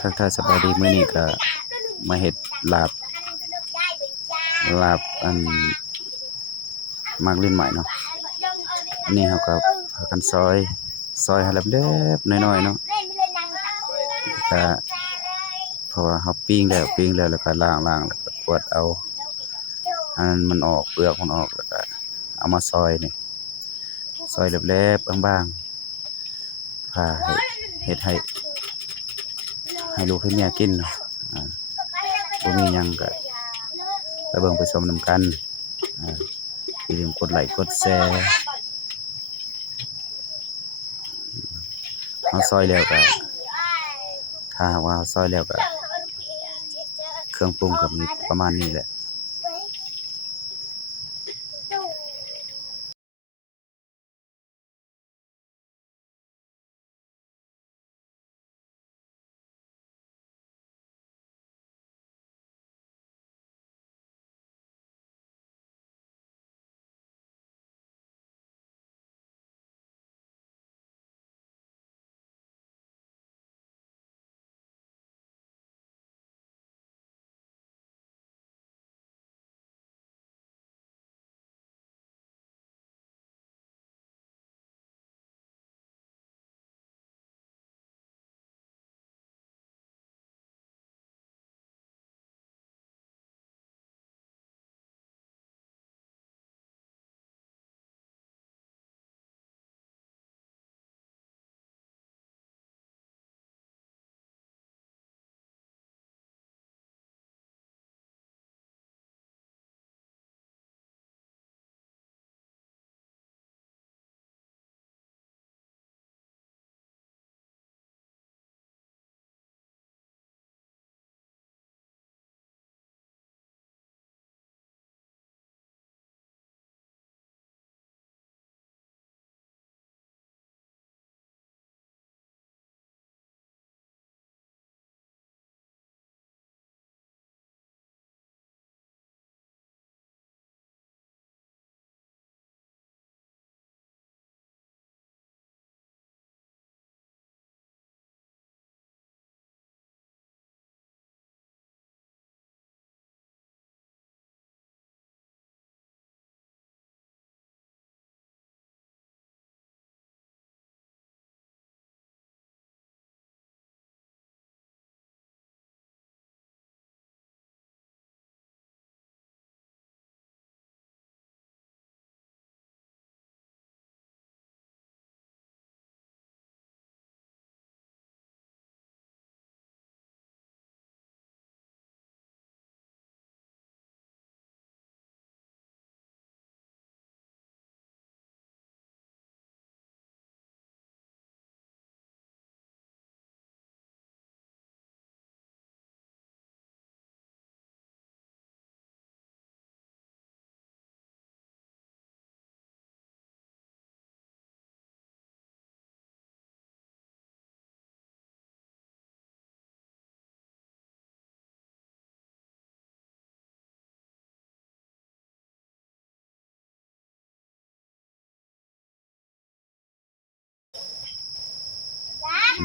ทักทายสบายดีมื้อนี้ก็มาเฮ็ดลาบอันมักลิ้นไหมเนาะอันนี้เฮาก็พากันซอยให้แหลบๆน้อยๆเนาะก็เพราะว่าเฮาปิ้งแล้วแล้วก็ล้างแล้วก็กวดเอาอันนั้นมันออกเปลือกมันออกแล้วก็เอามาซอยนี่ซอยแหลบๆบางๆพาเฮ็ดให้ลูกให้เมียกินเนาะบ่มีหยังก็ไปเบิ่งไปชมนำกันอย่าลืมกดไลค์กดแชร์เฮาซอยแล้วก็ถ้าหากว่าเฮาซอยแล้วก็เครื่องปรุงก็มีประมาณนี้แหละ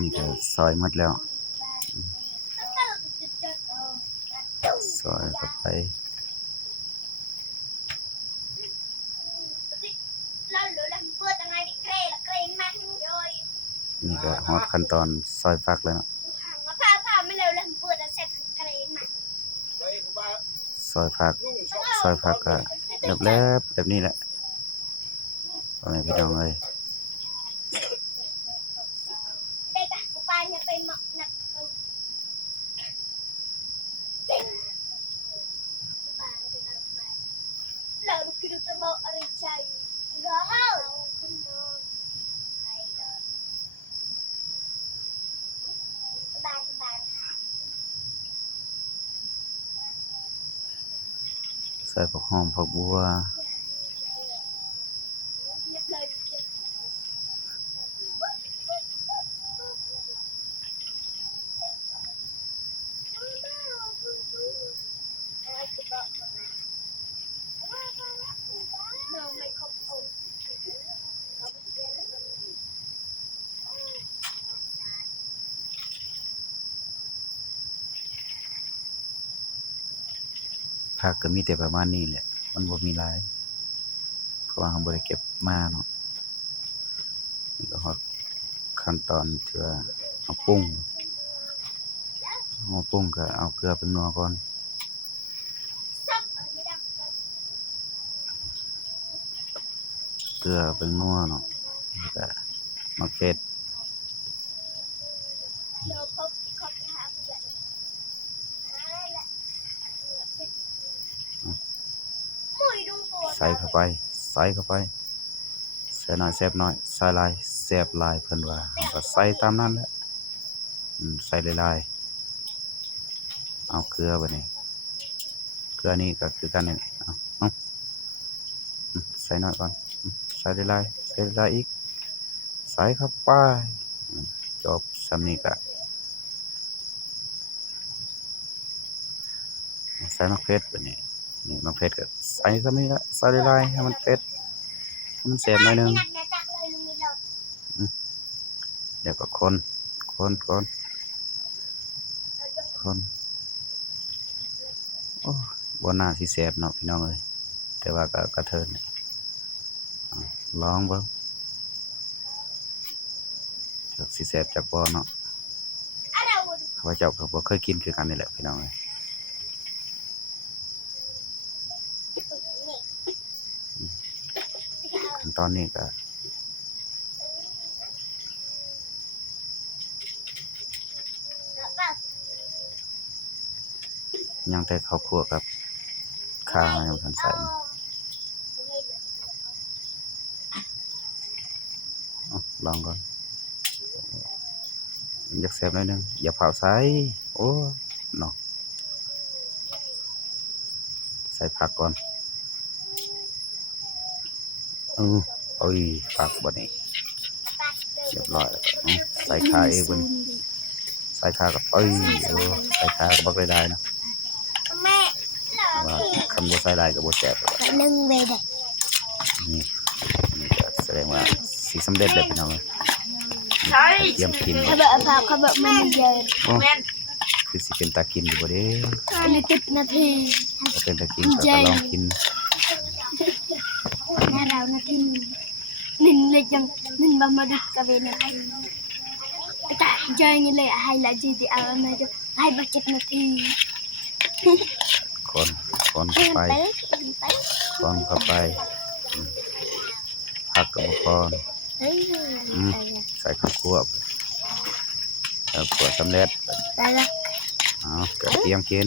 นี่ก็ซอยหมดแล้วซอยเข้าไปนี่ก็ฮอดขั้นตอนซอยฟักแล้วเนาะซอยฟักก็แลบๆแบบนี้แหละพ่อแม่พี่น้องเอ้ยใส่ผักหอมผักบัว ผักก็มีแต่ประมาณนี้แหละมันบ่มีหลายเพราะว่าเราบ่ได้เก็บมาเนาะนี่ก็ฮอดขั้นตอนที่ว่าเอาปรุงก็เอาเกลือเป็นนัวก่อนเกลือเป็นนัวเนาะแล้วก็มะเขือใส่เข้าไปใส่เข้าไปใส่น้อยแซ่บน้อยใส่หลายแซ่บหลายเพิ่นว่าเราก็ใส่ตามนั้นแหละใส่หลายๆเอาเกลือบัดนี้เกลือนี่ก็คือกันนี่เอาใส่น้อยก่อนใส่หลายๆใส่หลายๆอีกใส่เข้าไปจบสำนี้ก็ใส่มะเขือบัดนี้นี่มะเขือก็ใส่สำนี้ละใส่หลายๆให้มันเผ็ดให้มันแซ่บหน่อยหนึงเดี๋ยวก็คนโอ้บ่น่าสิแซ่บเนาะพี่น้องเอ้ยแต่ว่าก็กระเทินลองเบิ่งจักสิแซ่บจักบ่เนาะข้าพเจ้าก็บ่เคยกินคือกันนี่แหละพี่น้องเอ้ยขั้นตอนนี้ก็ยังแต่ข้าวคั่วกับข่ายังบ่ทันใส่ลองก่อนอยากแซ่บหน่อยหนึงอย่าเผาใส่โอ้เนาะใส่ผักก่อนโอ้ยผักบัดนี้เรียบร้อยแล้วก็ใส่ข่าอีกบัดนี้ใส่ข่ากับใส่ข่ากับบักได้ๆเนาะว่าคันบ่ใส่หลายก็บ่แซ่บแล้วหนึ่งเวดนี่ก็แสดงว่าสิสำเร็จแล้วพี่น้องเตรียมกิน เขาบอกเขาบอกมันเยอะ โอ้คือสิเป็นตากินอยู่บ่เด้ อันนี้10 นาที ถ้าเป็นตากินก็ลองกิน น่าเรานาทีนึงเลยจังนึงบะมาดึกกะเวนะแต่เจอนี่เลยให้ละจีที่เอามาจะให้บัก7 นาทีคนเข้าไปคนเข้าไปผักกับบ่พอใส่ข้าวคั่วสำเร็จได้ละก็เตรียมกิน